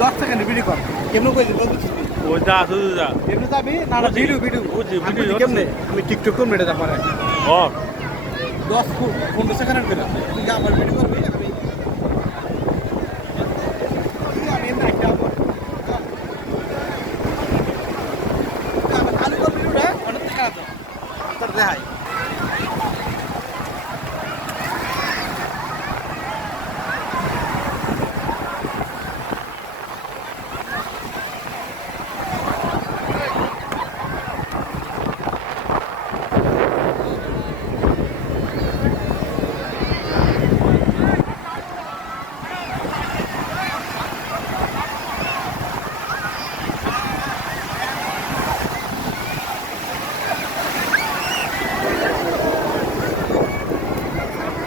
10 second video কর কেমনে কই দিবি ওই যা শুধু যা কেমনে যাবি না না ভিডিও বুঝি ভিডিও কেমনে আমি টিকটক করব এটা তারপরে ও 10-15 সেকেন্ড করে তুই আমার ভিডিও করবি আমি এমনি একটা আমি চালু করবি ভিডিওটা অনেক টাকা আছে তোর দেখাই